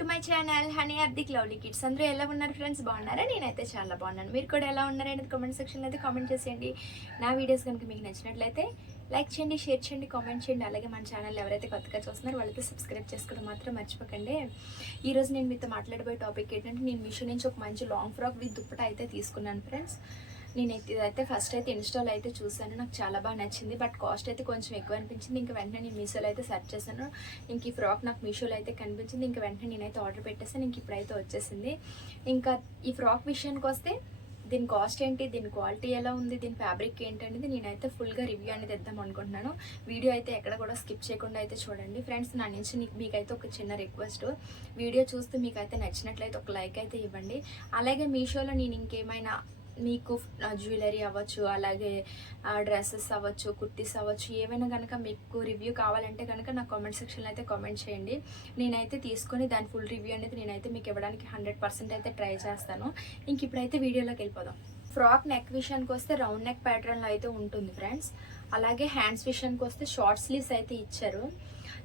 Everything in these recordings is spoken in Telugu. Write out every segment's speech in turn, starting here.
To my channel honey Hardik lovely kids. అందరూ ఎలా ఉన్నారు ఫ్రెండ్స్? బాగున్నారా? నేనైతే చాలా బాగున్నాను. మీరు కూడా ఎలా ఉన్నారనేది కామెంట్ సెక్షన్లో అయితే కామెంట్ చేసేయండి. నా వీడియోస్ కనుక మీకు నచ్చినట్లయితే లైక్ చేయండి, షేర్ చేయండి, కామెంట్ చేయండి. అలాగే మన ఛానల్ ఎవరైతే కొత్తగా చూస్తున్నారో వాళ్ళైతే సబ్స్క్రైబ్ చేసుకోవడం మాత్రం మర్చిపోకండి. ఈరోజు నేను మీతో మాట్లాడబోయే టాపిక్ ఏంటంటే, నేను మీషో నుంచి ఒక మంచి లాంగ్ ఫ్రాక్ విత్ దుప్పట అయితే తీసుకున్నాను ఫ్రెండ్స్. నేను ఇదైతే ఫస్ట్ అయితే ఇన్స్టాల్ అయితే చూసాను, నాకు చాలా బాగా నచ్చింది. బట్ కాస్ట్ అయితే కొంచెం ఎక్కువ అనిపించింది. ఇంకా వెంటనే నేను మీషోలో అయితే సెర్చ్ చేశాను. ఇంక ఈ ఫ్రాక్ నాకు మీషోలో అయితే కనిపించింది. ఇంకా వెంటనే నేనైతే ఆర్డర్ పెట్టేసాను. ఇంక ఇప్పుడైతే వచ్చేసింది. ఇంకా ఈ ఫ్రాక్ విషయానికి వస్తే, దీని కాస్ట్ ఏంటి, దీని క్వాలిటీ ఎలా ఉంది, దీని ఫ్యాబ్రిక్ ఏంటి అనేది నేనైతే ఫుల్గా రివ్యూ అనేది ఇద్దాం అనుకుంటున్నాను. వీడియో అయితే ఎక్కడ కూడా స్కిప్ చేయకుండా అయితే చూడండి ఫ్రెండ్స్. నా నుంచి మీకైతే ఒక చిన్న రిక్వెస్ట్, వీడియో చూస్తే మీకైతే నచ్చినట్లయితే ఒక లైక్ అయితే ఇవ్వండి. అలాగే మీషోలో నేను ఇంకేమైనా మీకు జ్యువెలరీ అవ్వచ్చు, అలాగే డ్రెస్సెస్ అవ్వచ్చు, కుర్తీస్ అవ్వచ్చు, ఏమైనా కనుక మీకు రివ్యూ కావాలంటే కనుక నా కామెంట్ సెక్షన్లో అయితే కామెంట్ చేయండి. నేనైతే తీసుకొని దాని ఫుల్ రివ్యూ అనేది నేనైతే మీకు ఇవ్వడానికి 100% అయితే ట్రై చేస్తాను. ఇంక ఇప్పుడైతే వీడియోలోకి వెళ్ళిపోదాం. ఫ్రాక్ నెక్ విషయానికి వస్తే రౌండ్ నెక్ ప్యాటర్న్లో అయితే ఉంటుంది ఫ్రెండ్స్. అలాగే హ్యాండ్స్ విషయానికి వస్తే షార్ట్ స్లీవ్స్ అయితే ఇచ్చారు.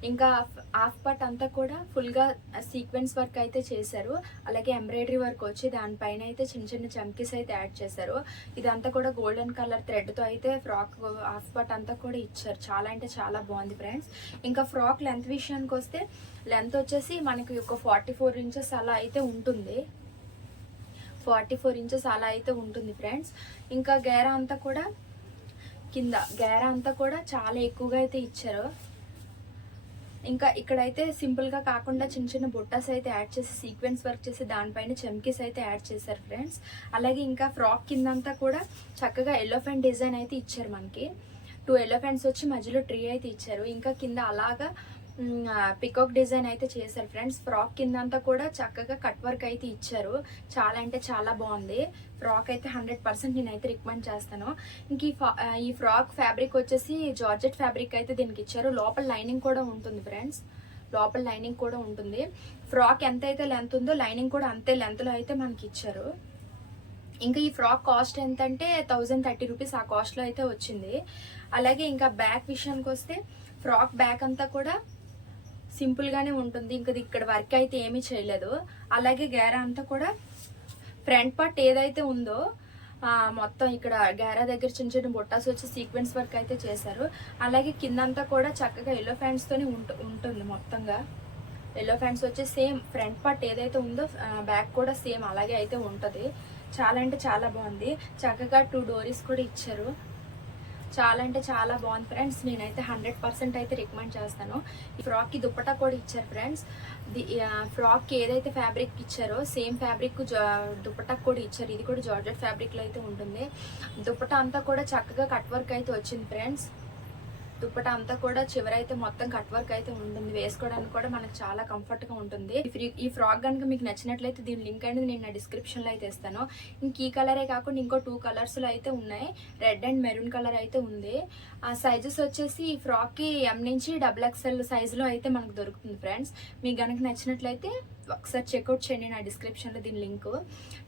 ఇంకా హాఫ్ పార్ట్ అంతా కూడా ఫుల్గా సీక్వెన్స్ వర్క్ అయితే చేశారు. అలాగే ఎంబ్రాయిడరీ వర్క్ వచ్చి దానిపైన అయితే చిన్న చిన్న చమ్కీస్ అయితే యాడ్ చేశారు. ఇదంతా కూడా గోల్డెన్ కలర్ థ్రెడ్తో అయితే ఫ్రాక్ హాఫ్ పార్ట్ అంతా కూడా ఇచ్చారు. చాలా అంటే చాలా బాగుంది ఫ్రెండ్స్. ఇంకా ఫ్రాక్ లెంత్ విషయానికి వస్తే, లెంత్ వచ్చేసి మనకి ఒక 44 ఇంచెస్ అలా అయితే ఉంటుంది. 44 ఇంచెస్ అలా అయితే ఉంటుంది ఫ్రెండ్స్. ఇంకా గేరా అంతా కూడా కింద గేరా అంతా కూడా చాలా ఎక్కువగా అయితే ఇచ్చారు. ఇంకా ఇక్కడైతే సింపుల్గా కాకుండా చిన్న చిన్న బుట్టాస్ అయితే యాడ్ చేసి సీక్వెన్స్ వర్క్ చేసి దానిపైన చమ్కీస్ అయితే యాడ్ చేశారు ఫ్రెండ్స్. అలాగే ఇంకా ఫ్రాక్ కిందంతా కూడా చక్కగా ఎలిఫెంట్ డిజైన్ అయితే ఇచ్చారు. మనకి 2 ఎలిఫెంట్స్ వచ్చి మధ్యలో ట్రీ అయితే ఇచ్చారు. ఇంకా కింద అలాగా పికాక్ డిజైన్ అయితే చేశారు ఫ్రెండ్స్. ఫ్రాక్ కిందంతా కూడా చక్కగా కట్ వర్క్ అయితే ఇచ్చారు. చాలా అంటే చాలా బాగుంది ఫ్రాక్ అయితే. 100% నేనైతే రికమెండ్ చేస్తాను. ఇంక ఈ ఫ్రాక్ ఫ్యాబ్రిక్ వచ్చేసి జార్జెట్ ఫ్యాబ్రిక్ అయితే దీనికి ఇచ్చారు. లోపల లైనింగ్ కూడా ఉంటుంది ఫ్రెండ్స్. లోపల లైనింగ్ కూడా ఉంటుంది. ఫ్రాక్ ఎంత అయితే లెంత్ ఉందో లైనింగ్ కూడా అంతే లెంత్లో అయితే మనకి ఇచ్చారు. ఇంకా ఈ ఫ్రాక్ కాస్ట్ ఎంతంటే 1030 రూపీస్ ఆ కాస్ట్లో అయితే వచ్చింది. అలాగే ఇంకా బ్యాక్ విషయానికి వస్తే, ఫ్రాక్ బ్యాక్ అంతా కూడా సింపుల్గానే ఉంటుంది. ఇంకా ఇక్కడ వర్క్ అయితే ఏమీ చేయలేదు. అలాగే గేరా అంతా కూడా ఫ్రంట్ పార్ట్ ఏదైతే ఉందో మొత్తం ఇక్కడ గేరా దగ్గర చిన్న చిన్న బుట్టాస్ వచ్చి సీక్వెన్స్ వర్క్ అయితే చేశారు. అలాగే కిందంతా కూడా చక్కగా ఎల్లో ఫ్యాంట్స్తోనే ఉంటుంది. మొత్తంగా ఎల్లో ఫ్యాంట్స్ వచ్చి సేమ్ ఫ్రంట్ పార్ట్ ఏదైతే ఉందో బ్యాక్ కూడా సేమ్ అలాగే అయితే ఉంటుంది. చాలా అంటే చాలా బాగుంది. చక్కగా 2 డోరీస్ కూడా ఇచ్చారు. చాలా అంటే చాలా బాగుంది ఫ్రెండ్స్. నేనైతే 100% అయితే రికమెండ్ చేస్తాను. ఈ ఫ్రాక్కి దుప్పటా కూడా ఇచ్చారు ఫ్రెండ్స్. ఫ్రాక్కి ఏదైతే ఫ్యాబ్రిక్ ఇచ్చారో సేమ్ ఫ్యాబ్రిక్ దుప్పటా కూడా ఇచ్చారు. ఇది కూడా జార్జెట్ ఫ్యాబ్రిక్లో అయితే ఉంటుంది. దుప్పటా అంతా కూడా చక్కగా కట్ వర్క్ అయితే వచ్చింది ఫ్రెండ్స్. దుప్పటా అంతా కూడా చివరైతే మొత్తం కట్ వర్క్ అయితే ఉంటుంది. వేసుకోవడానికి కూడా మనకు చాలా కంఫర్ట్గా ఉంటుంది. ఈ ఫ్రాక్ కనుక మీకు నచ్చినట్లయితే దీని లింక్ అనేది నేను నా డిస్క్రిప్షన్లో అయితే ఇస్తాను. ఇంక ఈ కలరే కాకుండా ఇంకో 2 కలర్స్లో అయితే ఉన్నాయి. రెడ్ అండ్ మెరూన్ కలర్ అయితే ఉంది. ఆ సైజెస్ వచ్చేసి ఈ ఫ్రాక్కి M నుంచి XXL సైజులో అయితే మనకు దొరుకుతుంది ఫ్రెండ్స్. మీకు కనుక నచ్చినట్లయితే ఒకసారి చెక్అవుట్ చేయండి నా డిస్క్రిప్షన్లో దీని లింక్.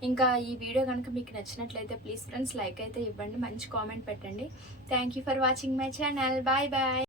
ఇంకా ఈ వీడియో కనుక మీకు నచ్చినట్లయితే ప్లీజ్ ఫ్రెండ్స్ లైక్ అయితే ఇవ్వండి, మంచి కామెంట్ పెట్టండి. Thank you for watching my channel. Bye bye.